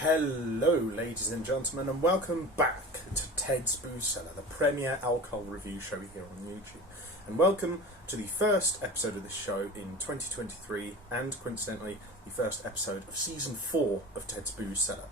Hello, ladies and gentlemen, and welcome back to Ted's Brew Cellar, the premier alcohol review show here on YouTube. And welcome to the first episode of this show in 2023, and coincidentally, the first episode of Season 4 of Ted's Brew Cellar.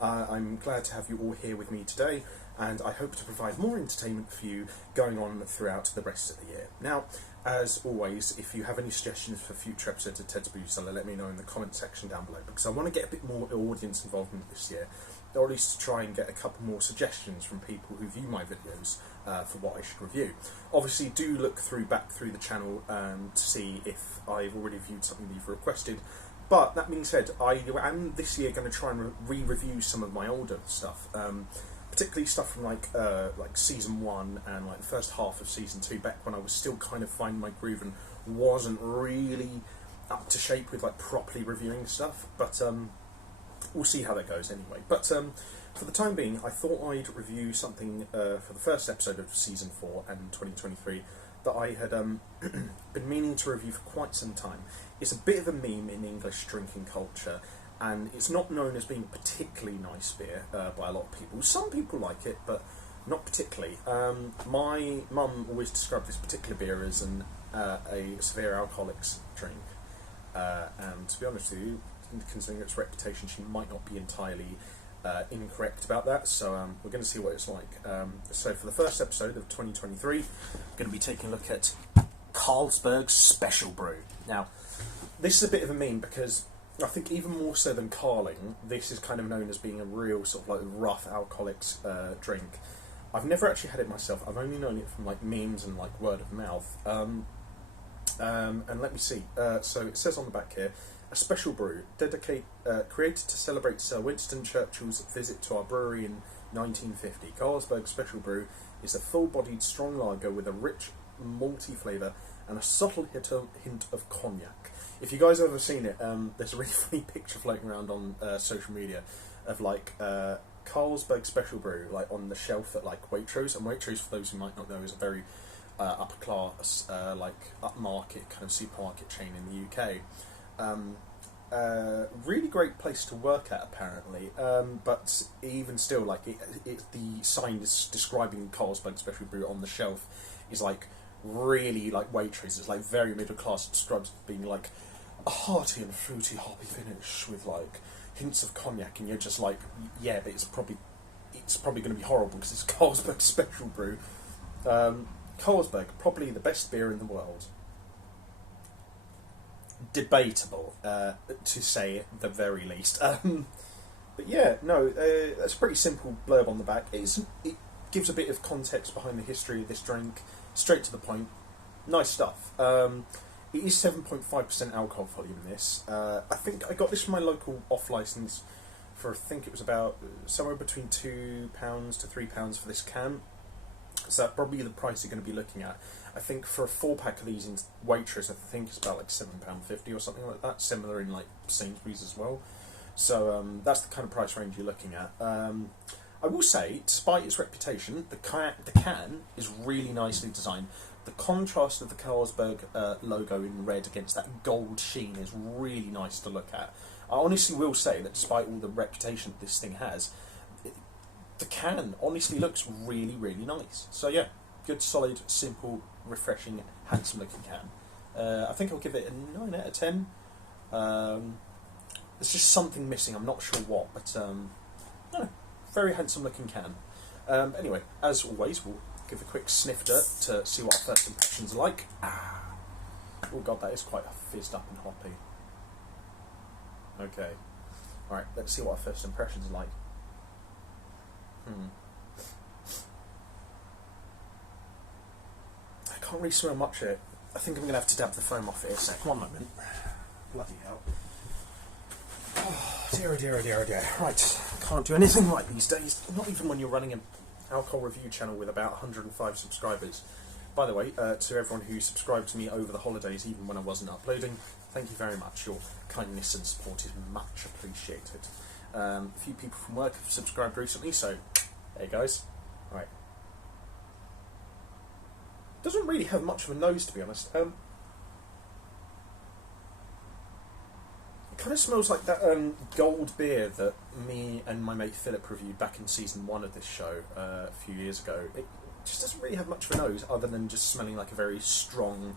I'm glad to have you all here with me today, and I hope to provide more entertainment for you going on throughout the rest of the year. Now, as always, if you have any suggestions for future episodes of Ted's Brew Cellar, let me know in the comment section down below, because I want to get a bit more audience involvement this year, or at least try and get a couple more suggestions from people who view my videos for what I should review. Obviously, do look back through the channel to see if I've already viewed something you've requested. But that being said, I am this year going to try and re-review some of my older stuff. Particularly stuff from like season 1 and like the first half of season 2, back when I was still kind of finding my groove and wasn't really up to shape with like properly reviewing stuff. But we'll see how that goes anyway. But for the time being, I thought I'd review something for the first episode of season 4 and 2023 that I had been meaning to review for quite some time. It's a bit of a meme in English drinking culture, and it's not known as being particularly nice beer by a lot of people. Some people like it, but not particularly. My mum always described this particular beer as a severe alcoholics drink, and to be honest with you, considering its reputation, she might not be entirely incorrect about that, so we're going to see what it's like. So for the first episode of 2023, I'm going to be taking a look at Carlsberg Special Brew. Now, this is a bit of a meme because I think even more so than Carling, this is kind of known as being a real sort of like rough alcoholics drink. I've never actually had it myself. I've only known it from like memes and like word of mouth. And let me see. So it says on the back here, a special brew created to celebrate Sir Winston Churchill's visit to our brewery in 1950. Carlsberg Special Brew is a full-bodied strong lager with a rich malty flavour and a subtle hint of cognac. If you guys have ever seen it, there's a really funny picture floating around on social media of like Carlsberg Special Brew like on the shelf at like Waitrose, and Waitrose, for those who might not know, is a very upper class, like upmarket kind of supermarket chain in the UK. Really great place to work at apparently, but even still, like the sign is describing Carlsberg Special Brew on the shelf is like really like Waitrose. It's like very middle class. It describes it being like a hearty and fruity hoppy finish with like hints of cognac, and you're just like, yeah, but it's probably going to be horrible because it's Carlsberg Special Brew. Carlsberg, probably the best beer in the world. Debatable, to say the very least. But yeah, no, that's a pretty simple blurb on the back. It gives a bit of context behind the history of this drink, straight to the point. Nice stuff. It is 7.5% alcohol volume, this. I think I got this from my local off-licence for, I think it was about somewhere between £2 to £3 for this can. So that's probably the price you're going to be looking at. I think for a 4-pack of these in Waitrose, I think it's about like £7.50 or something like that. Similar in like Sainsbury's as well. So that's the kind of price range you're looking at. I will say, despite its reputation, the can is really nicely designed. The contrast of the Carlsberg logo in red against that gold sheen is really nice to look at. I honestly will say that despite all the reputation that this thing has, the can honestly looks really, really nice. So yeah, good, solid, simple, refreshing, handsome looking can. I think I'll give it a 9 out of 10. There's just something missing, I'm not sure what, but no, very handsome looking can. Anyway, as always, we'll give a quick snifter to see what our first impressions are like. Oh god, that is quite fizzed up and hoppy. Okay, alright, let's see what our first impressions are like. I can't really smell much of it. I think I'm going to have to dab the foam off it a sec. One moment. Bloody hell. Oh, dear, oh dear, oh dear, oh dear. Right, can't do anything right these days. Not even when you're running an alcohol review channel with about 105 subscribers. By the way, to everyone who subscribed to me over the holidays, even when I wasn't uploading, thank you very much. Your kindness and support is much appreciated. A few people from work have subscribed recently, so hey guys. Alright. Doesn't really have much of a nose, to be honest. Kind of smells like that gold beer that me and my mate Philip reviewed back in season 1 of this show a few years ago. It just doesn't really have much of a nose other than just smelling like a very strong,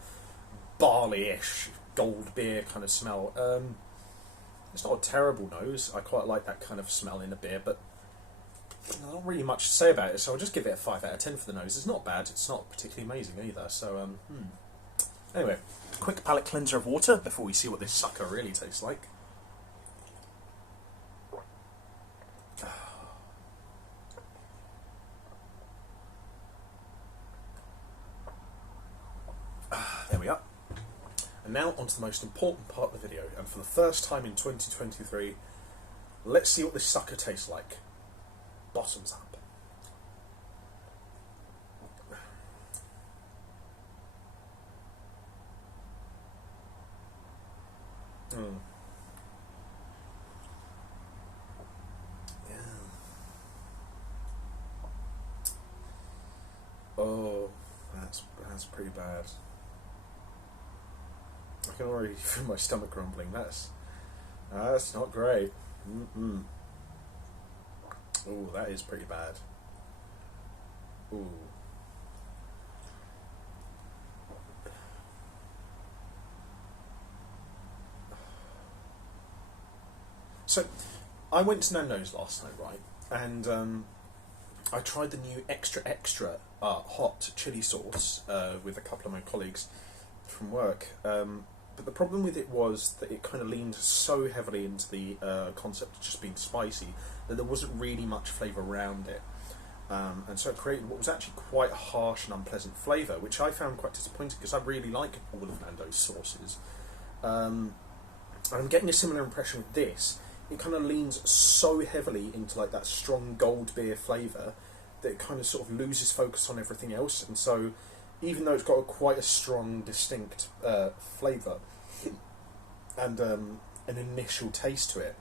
barley-ish gold beer kind of smell. It's not a terrible nose. I quite like that kind of smell in a beer, but not really much to say about it, so I'll just give it a 5 out of 10 for the nose. It's not bad, it's not particularly amazing either, so anyway, quick palate cleanser of water before we see what this sucker really tastes like. There we are. And now onto the most important part of the video, and for the first time in 2023, let's see what this sucker tastes like. Bottoms up. Yeah. Oh, that's pretty bad. I can already feel my stomach grumbling. That's not great. Oh, that is pretty bad. Ooh. So, I went to Nando's last night, right? And I tried the new extra hot chili sauce with a couple of my colleagues from work. But the problem with it was that it kind of leaned so heavily into the concept of just being spicy that there wasn't really much flavour around it. And so it created what was actually quite a harsh and unpleasant flavour, which I found quite disappointing because I really like all of Nando's sauces. And I'm getting a similar impression with this. It kind of leans so heavily into like that strong gold beer flavour that it kind of sort of loses focus on everything else. And so even though it's got quite a strong, distinct flavour and an initial taste to it,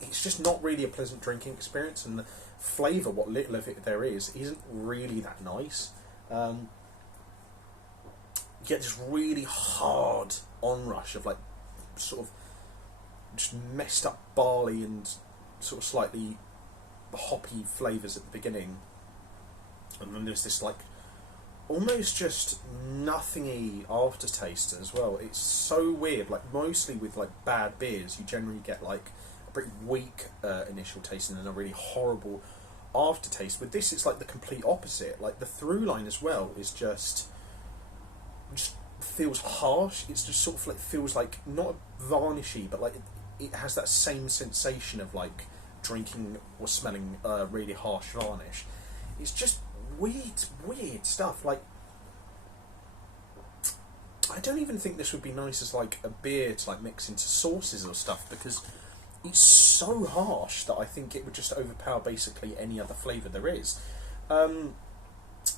it's just not really a pleasant drinking experience, and the flavour, what little of it there is, isn't really that nice. You get this really hard onrush of like sort of just messed up barley and sort of slightly hoppy flavours at the beginning, and then there's this like almost just nothingy aftertaste as well. It's so weird. Like mostly with like bad beers, you generally get like a pretty weak initial taste and then a really horrible aftertaste. With this, it's like the complete opposite. Like the through line as well is just feels harsh. It's just sort of like feels like not varnishy, but like it has that same sensation of like drinking or smelling really harsh varnish. It's just weird stuff. Like I don't even think this would be nice as like a beer to like mix into sauces or stuff, because it's so harsh that I think it would just overpower basically any other flavour there is.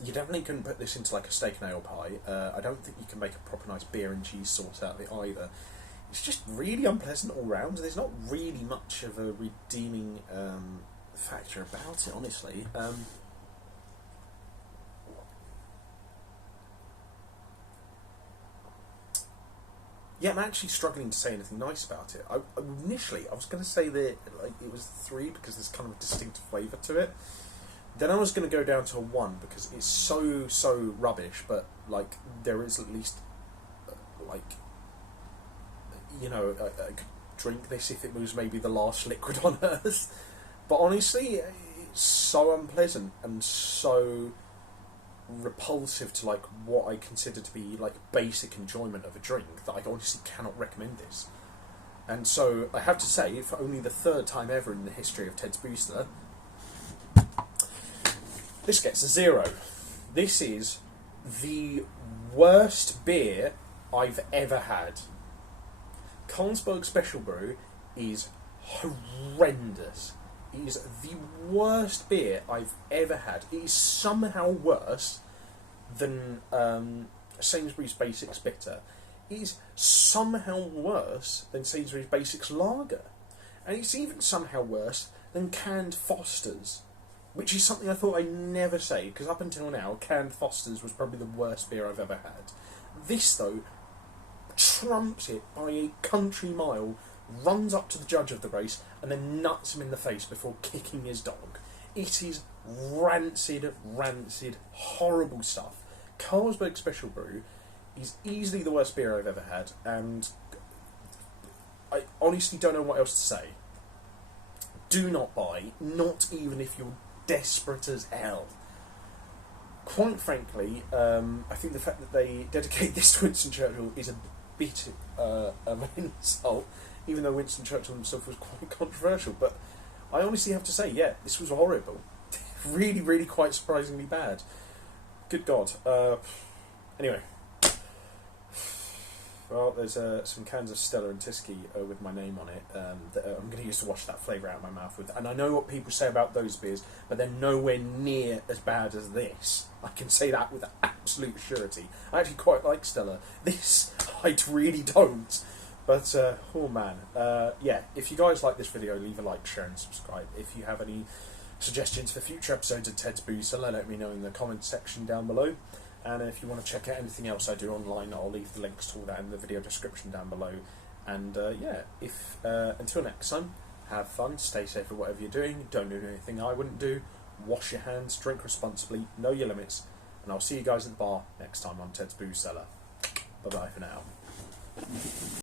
You definitely couldn't put this into like a steak and ale pie. I don't think you can make a proper nice beer and cheese sauce out of it either. It's just really unpleasant all round. There's not really much of a redeeming factor about it, honestly. Yeah, I'm actually struggling to say anything nice about it. Initially, I was going to say that like it was 3 because there's kind of a distinct flavour to it. Then I was going to go down to a 1 because it's so rubbish, but like there is at least like, you know, I could drink this if it was maybe the last liquid on earth. But honestly, it's so unpleasant and so repulsive to like what I consider to be like basic enjoyment of a drink that I honestly cannot recommend this. And so I have to say, for only the 3rd time ever in the history of Ted's Booster, this gets a 0. This is the worst beer I've ever had. Carlsberg Special Brew is horrendous. It is the worst beer I've ever had. It is somehow worse than Sainsbury's Basics Bitter. It is somehow worse than Sainsbury's Basics Lager. And it's even somehow worse than canned Foster's, which is something I thought I'd never say, because up until now, canned Foster's was probably the worst beer I've ever had. This, though, trumps it by a country mile, runs up to the judge of the race, and then nuts him in the face before kicking his dog. It is rancid, horrible stuff. Carlsberg Special Brew is easily the worst beer I've ever had, and I honestly don't know what else to say. Do not buy, not even if you're desperate as hell. Quite frankly, I think the fact that they dedicate this to Winston Churchill is a bit of an insult, even though Winston Churchill himself was quite controversial. But I honestly have to say, yeah, this was horrible. Really quite surprisingly bad. Good God. Anyway. Well, there's some cans of Cellar and Tyskie with my name on it that I'm going to use to wash that flavour out of my mouth with. And I know what people say about those beers, but they're nowhere near as bad as this. I can say that with absolute surety. I actually quite like Cellar. This, I really don't. But, oh man. Yeah, if you guys like this video, leave a like, share and subscribe. If you have any suggestions for future episodes of Ted's Brew Cellar, let me know in the comments section down below. And if you want to check out anything else I do online, I'll leave the links to all that in the video description down below. And yeah, if until next time, have fun, stay safe at whatever you're doing, don't do anything I wouldn't do, wash your hands, drink responsibly, know your limits, and I'll see you guys at the bar next time on Ted's Brew Cellar. Bye bye for now.